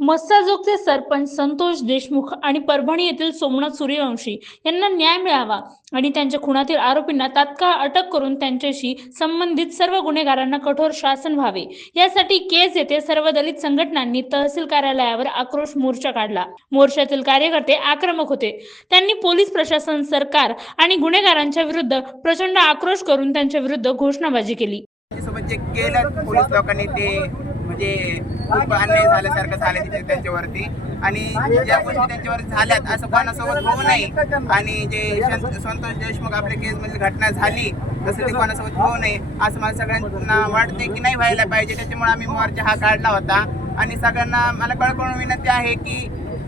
मस्साजोगचे सरपंच संतोष देशमुख आणि परभणी येथील सोमनाथ सूर्यवंशी यांना न्याय मिळावा आणि त्यांच्या खुनातील आरोपींना तात्काळ अटक करून त्यांच्याशी संबंधित सर्व गुन्हेगारांना कठोर शासन व्हावे. यासाठी केज येथे सर्व दलित संघटनांनी तहसील कार्यालयावर आक्रोश मोर्चा काढला. मोर्चातील कार्यकर्ते आक्रमक होते. त्यांनी पोलीस प्रशासन सरकार आणि गुन्हेगारांच्या विरुद्ध प्रचंड आक्रोश करून त्यांच्या विरुद्ध घोषणाबाजी केली. केलं पोलीस लोकांनी ते म्हणजे खूप अन्याय झाल्यासारखं झालं तिथे त्यांच्यावरती. आणि ज्या गोष्टी त्यांच्यावर झाल्यात असं कोणासोबत होऊ नये. आणि जे संतोष देशमुख आपल्या केसमधली घटना झाली तसं ते कोणासोबत होऊ नये असं मला सगळ्यांना वाटते की नाही व्हायला पाहिजे. त्याच्यामुळे आम्ही मोर्चा हा काढला होता. आणि सगळ्यांना मला कळकळून विनंती आहे की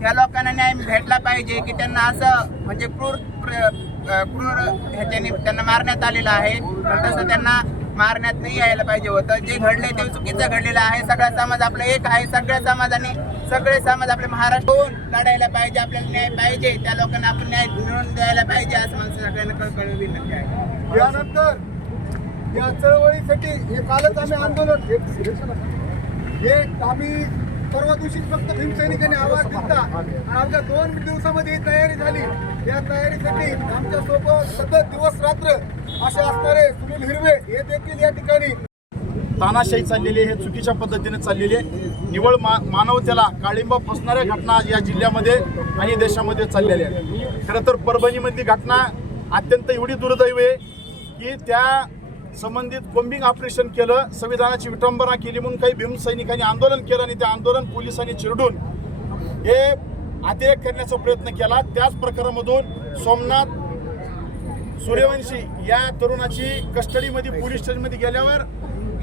या लोकांना न्याय भेटला पाहिजे की त्यांना असं म्हणजे क्रूर क्रूर ह्याच्याने त्यांना मारण्यात आलेलं आहे. तसं त्यांना मारण्यात नाही यायला पाहिजे होतं. जे घडले ते चुकीचं घडलेलं आहे. सगळा समाज आपला एक आहे. सगळ्या समाजाने सगळे समाज आपले महाराष्ट्र होऊन लढायला पाहिजे. आपल्याला न्याय पाहिजे. त्या लोकांना आपण न्याय मिळवून द्यायला पाहिजे असं माणसं सगळ्यांना कळकळून विनंती आहे. यानंतर या चळवळीसाठी हे कालच आम्ही आंदोलन हे आम्ही परवा दिवशी फक्त भीमसैनिकांनी आवाज दिला. आणि दोन दिवसामध्ये ही तयारी झाली. या तयारीसाठी आमच्यासोबत सतत दिवस रात्र असे असणारे सुनील हिरवे हे देखील या ठिकाणी तानाशाही चाललेली आहे हे चुकीच्या पद्धतीने चाललेली आहे. निवळ मा मानवतेला काळिंबा फसणाऱ्या घटना या जिल्ह्यामध्ये आणि देशामध्ये चाललेल्या आहेत. खरं तर परभणीमधली घटना अत्यंत एवढी दुर्दैव आहे की त्या संबंधित कोम्बिंग ऑपरेशन केलं संविधानाची विटंबना केली म्हणून काही भीमसैनिकांनी आंदोलन केलं आणि ते आंदोलन पोलिसांनी चिरडून हे अतिरेक करण्याचा प्रयत्न केला. त्याच प्रकारामधून सोमनाथ सूर्यवंशी या तरुणाची कस्टडीमध्ये पोलीस स्टेशनमध्ये गेल्यावर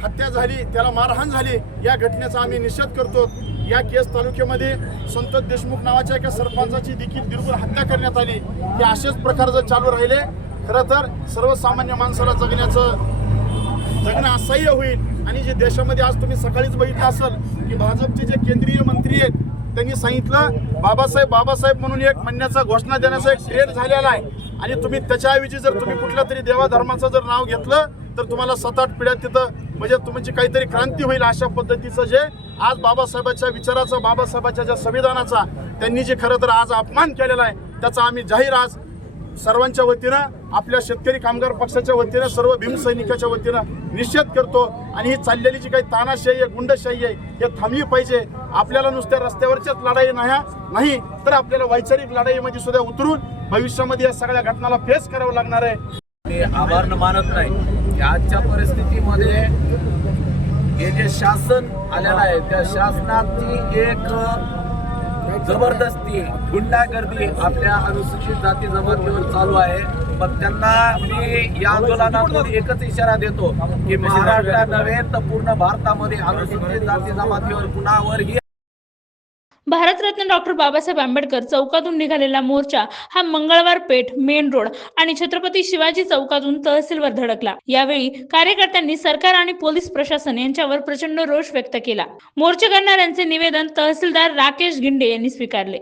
हत्या झाली त्याला मारहाण झाली या घटनेचा आम्ही निषेध करतो. या केस तालुक्यामध्ये संतोष देशमुख नावाच्या एका सरपंचाची देखील दीर्घ हत्या करण्यात आली. हे असेच प्रकार जर चालू राहिले खरं तर सर्वसामान्य माणसाला जगण्याचं जगणं असह्य होईल. आणि जे देशामध्ये आज तुम्ही सकाळीच बघितलं असेल की भाजपचे जे केंद्रीय मंत्री आहेत त्यांनी सांगितलं बाबासाहेब बाबासाहेब म्हणून एक म्हणण्याचा घोषणा देण्याचा एक ट्रेंड झालेला आहे. आणि तुम्ही त्याच्याऐवजी जर तुम्ही कुठल्या तरी देवा धर्माचं जर नाव घेतलं तर तुम्हाला सात आठ पिढ्या तिथं म्हणजे तुमची काहीतरी क्रांती होईल अशा पद्धतीचं जे आज बाबासाहेबाच्या विचाराचा बाबासाहेबाच्या ज्या संविधानाचा त्यांनी जे खरं तर आज अपमान केलेला आहे त्याचा आम्ही जाहीर आज सर्वांच्या वतीनं आपल्या शेतकरी कामगार पक्षाच्या वतीनं सर्व भीमसैनिकाच्या वतीनं निषेध करतो. आणि ही चाललेली जी काही तानाशाही आहे गुंडशाही आहे हे थांबली पाहिजे. आपल्याला नुसत्या रस्त्यावरच्याच लढाई नाही नाही तर आपल्याला वैचारिक लढाईमध्ये सुद्धा उतरून भविष्यामध्ये या सगळ्या घटनाला फेस करावं लागणार आहे. ते आभार न मानत नाही. की आजच्या परिस्थितीमध्ये हे जे शासन आलेलं आहे त्या शासनाची एक जबरदस्ती गुंडागर्दी आपल्या अनुसूचित जाती जमातीवर चालू आहे. पण त्यांना मी या आंदोलनातून एकच इशारा देतो की महाराष्ट्रात नव्हे तर पूर्ण भारतामध्ये अनुसूचित जाती जमातीवर कुणावरही भारतरत्न डॉक्टर बाबासाहेब आंबेडकर चौकातून निघालेला मोर्चा हा मंगळवार पेठ मेन रोड आणि छत्रपती शिवाजी चौकातून तहसीलवर धडकला. यावेळी कार्यकर्त्यांनी सरकार आणि पोलीस प्रशासन यांच्यावर प्रचंड रोष व्यक्त केला. मोर्चा करणाऱ्यांचे निवेदन तहसीलदार राकेश गिंडे यांनी स्वीकारले.